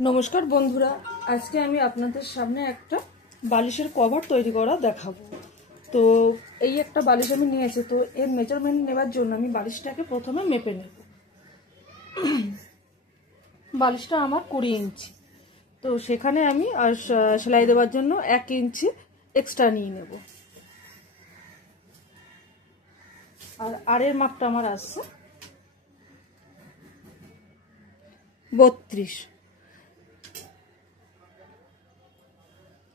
नमस्कार बंधुरा आज के आमी आपनादेर सामने एक बालिशेर कवर तैरी करा देखाबो। तो এই একটা বালিশ আমি নিয়েছি, তো এর মেজারমেন্ট নেবার জন্য আমি বালিশটাকে প্রথমে মেপে নেব। বালিশটা আমার 20 ইঞ্চি, তো সেখানে আমি সেলাই দেওয়ার জন্য 1 ইঞ্চি এক্সট্রা নিয়ে নেব। আর আরের মাপটা আমার আসছে 32,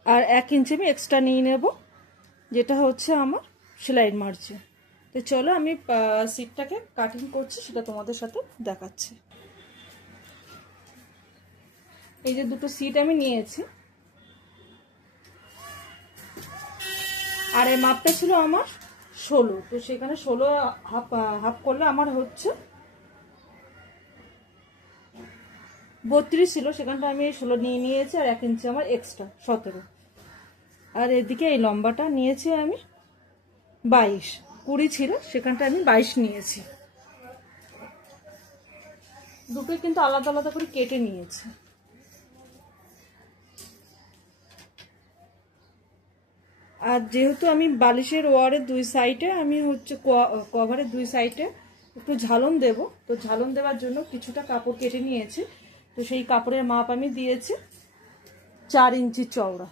আর 1 ইঞ্চি আমি এক্সট্রা নিয়ে নেব, যেটা হচ্ছে আমার সেলাইয়ের মার্জিন। তো চলো আমি সিটটাকে কাটিং করছি, সেটা তোমাদের সাথে দেখাচ্ছি। এই যে দুটো সিট আমি নিয়েছি, আর এই মাপটা ছিল আমার 16, তো সেখানে 16 হাফ করলে আমার হচ্ছে 32 ছিল, সেখানটা আমি 16 নিয়ে নিয়েছি, আর 1 ইঞ্চি আমার এক্সট্রা 17। আর এদিকে এই লম্বাটা নিয়েছি আমি 22, 20 ছিল সেখানটা আমি 22 নিয়েছি। দুটো কিন্তু আলাদা আলাদা করে কেটে নিয়েছি। আর যেহেতু আমি বালিশের ওয়ারের দুই সাইডে আমি হচ্ছে কভারের দুই সাইডে একটু ঝালন দেব, তো ঝালন দেওয়ার জন্য কিছুটা কাপড় কেটে নিয়েছি। তো সেই কাপড়ের মাপ আমি দিয়েছি 4 ইঞ্চি চওড়া।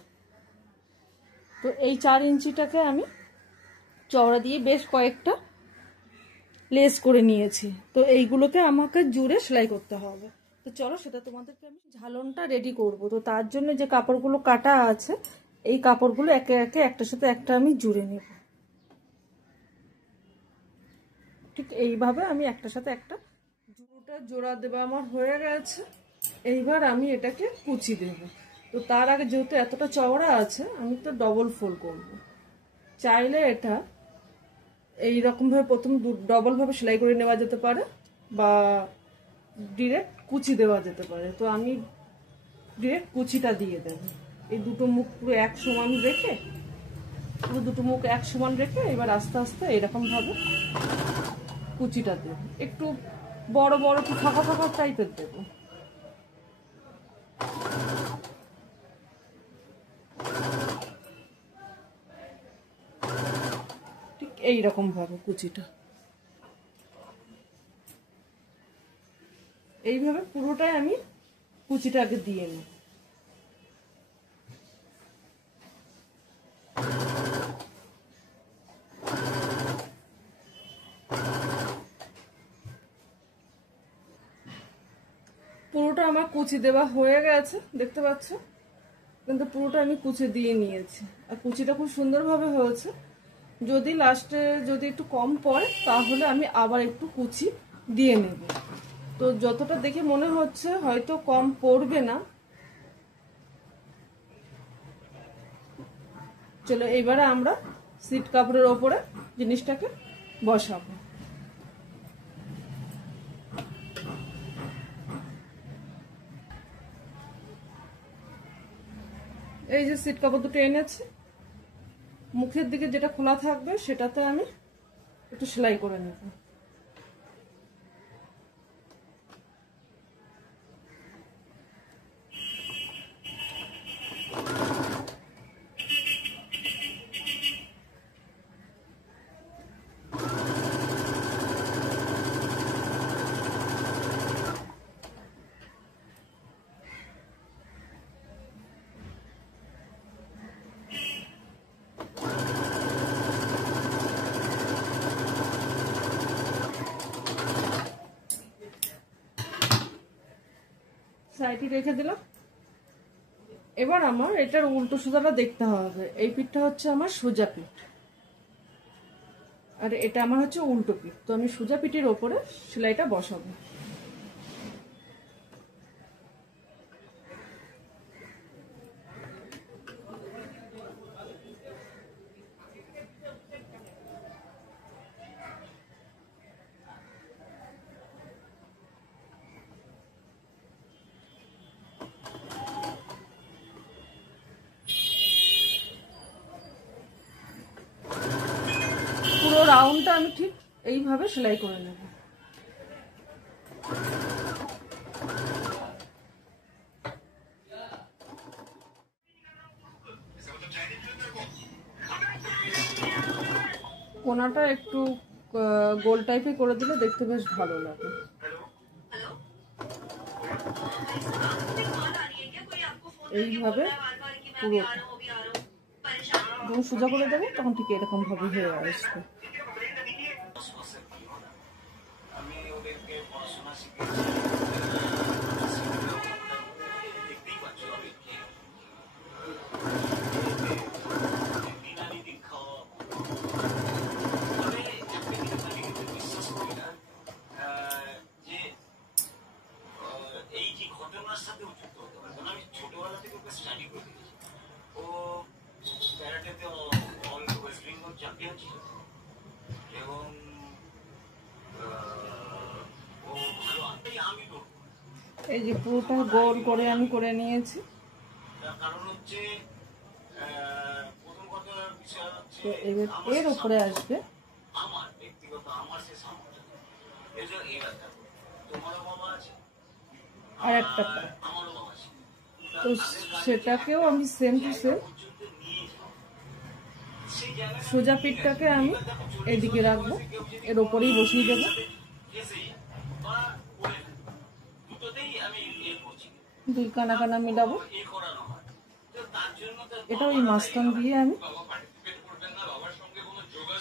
তো এই 4 ইঞ্চিটাকে আমি চওড়া দিয়ে বেশ কয়েকটা লেস করে নিয়েছি। তো এইগুলোকে আমাকে জুড়ে সেলাই করতে হবে। তো চলো সেটা তোমাদেরকে আমি ঝালনটা রেডি করব। তো তার জন্য যে কাপড়গুলো কাটা আছে, এই কাপড়গুলো একে একে একটার সাথে একটা আমি জুড়ে নেব। ঠিক এইভাবে আমি একটার সাথে একটা জোড়া দেওয়া আমার হয়ে গেছে। এইবার আমি এটাকে কুচি দেব। তো তার আগে যেহেতু এতটা চওড়া আছে, আমি তো ডবল ফোল্ড করব। চাইলে এটা এইরকম ভাবে প্রথম ডবল ভাবে সেলাই করে নেওয়া যেতে পারে, বা ডিরেক্ট কুচি দেওয়া যেতে পারে। তো আমি ডিরেক্ট কুচিটা দিয়ে দেব। এই দুটো মুখ পুরো এক সমান রেখে, এবার আস্তে আস্তে এরকম ভাবে কুচিটা দেব। একটু বড় বড় একটু ফাঁকা ফাঁকা টাইপের দেব। ঠিক এইরকম ভাবে কুচিটা, এইভাবে পুরোটাই আমি কুচিটা আগে দিয়ে নেব। পুরোটা আমার কুচি দেওয়া হয়ে গেছে, দেখতে পাচ্ছ, কিন্তু পুরোটা আমি কুচি দিয়ে নিয়েছি। আর কুচিটা খুব সুন্দরভাবে হয়েছে। যদি লাস্টে যদি একটু কম পড়ে তাহলে আমি আবার একটু কুচি দিয়ে নেব। তো যতটা দেখে মনে হচ্ছে হয়তো কম পড়বে না। চলো এবারে আমরা সিট কাপড়ের ওপরে জিনিসটাকে বসাবো। এই যে সিট কাপড় দুটো এনেছি, মুখের দিকে যেটা খোলা থাকবে সেটাতে আমি একটু সেলাই করে নেব। সাইডে রেখে দিলাম। এবার আমার এটার উল্টো সোজাটা দেখতে হবে। এই পিঠটা হচ্ছে আমার সোজা পিঠ, আর এটা আমার হচ্ছে উল্টো পিঠ। তো আমি সোজা পিঠের ওপরে সেলাইটা বসাবো। পুরো রাউন্ডটা আমি ঠিক এইভাবে সেলাই করে নেব। কোনাটা একটু গোল টাইপে করে দিলে দেখতে বেশ ভালো লাগে। এইভাবে পুরো যখন সোজা করে দেবো তখন ঠিক এরকম ভাবে হয়ে আসবে। এই যে পুরোটা গোল করে আমি করে নিয়েছি। তো এর উপরে আসবে আর একটা পাট, তো সেটাকেও আমি সেম টু সেম সোজা পিঠটাকে আমি এদিকে রাখবো, এর ওপরেই বসিয়ে দেবো। দুই কানা কানা মিলাবো, এটা ওই মাঝখান দিয়ে আমি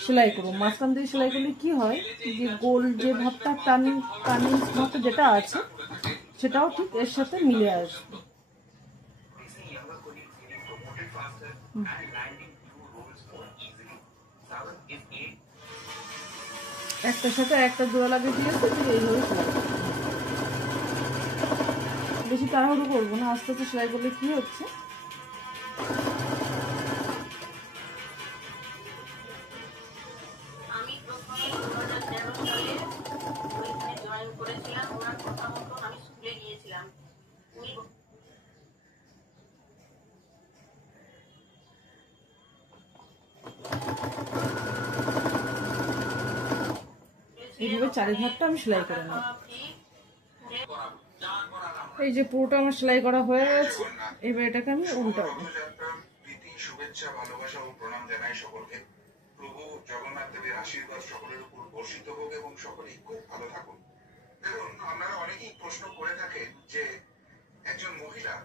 সেলাই করবো। মাঝখান দিয়ে সেলাই করলে কি হয় যে গোল যে ভাবটা টানি ভাবটা যেটা আছে সেটাও ঠিক এর সাথে মিলে আসবে। একটার সাথে একটা জোড়া লাগিয়ে দিয়েছে, এইভাবে সেলাই করবো। বেশি তাড়াহুড়ো করবো না, আস্তে আস্তে সেলাই করলে কি হচ্ছে এইভাবে চারিধারটা আমি সেলাই করে নেব। এই যে পুরোটা আমার সেলাই করা হয়ে গেছে, এবার এটাকে আমি উল্টাবো। শুভেচ্ছা, ভালোবাসা ও প্রণাম জানাই সকলকে। প্রভু জগন্নাথ দেবের আশীর্বাদ সকলের উপর বর্ষিত হোক এবং সকলেই খুব ভালো থাকুন। দেখুন, আপনারা অনেকেই প্রশ্ন করে থাকেন যে একজন মহিলা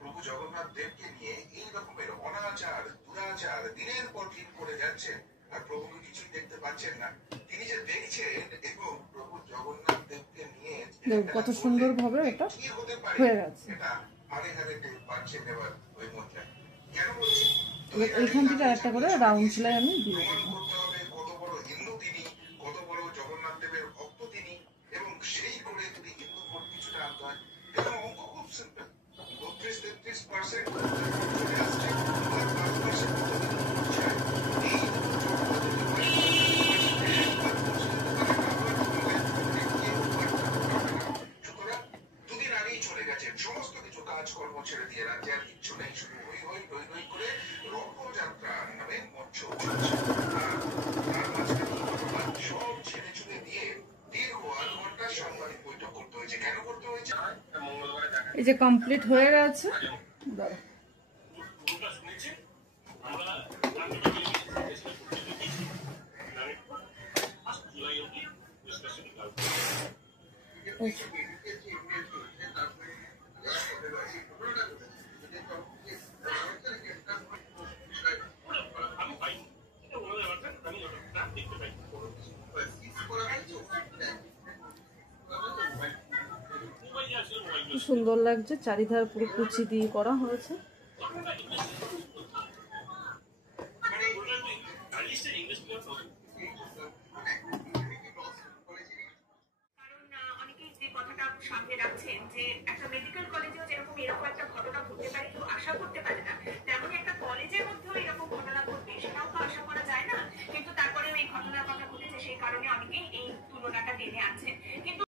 প্রভু জগন্নাথ দেবকে নিয়ে এই রকমের অনাচার দুরাচার দিনের পর দিন করে যাচ্ছেন আর প্রভুকে কিছুই দেখতে পাচ্ছেন না। তিনি যে দেখছেন এবং প্রভু জগন্নাথ দেবকে নিয়ে কত সুন্দর ভাবে এটা হয়ে গেছে। এটা হারে হারে টের পাচ্ছেন এবার ওই মহিলা। কেন বলছি? এইখান থেকে একটা করে রাউন্ড সেলাই আমি দিয়ে দেবো। কত বড় হিন্দু তিনি, কত বড় জগন্নাথ দেবের ভক্ত তিনি, এবং সেই করে যদি হিন্দু ভোট কিছুটা আনতে হয়, এবং অঙ্ক খুব সিম্পল, 32-33% চলে আসছে, আর 5% সুতরাং দুদিন আগেই চলে গেছেন, সমস্ত কিছু কাজকর্ম ছেড়ে দিয়ে রাজ্যে আর কিচ্ছু নেই, শুধু হই হই হই হই করে রথযাত্রা নামে মঞ্চ চলছে। তার মাঝখানে সব ছেড়ে ছুড়ে দিয়ে দীর্ঘ 8 ঘন্টা সাংবাদিক বৈঠক করতে হয়েছে। কেন করতে হয়েছে? এই যে কমপ্লিট হয়ে গেছে, সুন্দর লাগছে। চারিধার পুরো কুচি দিয়ে করা হয়েছে।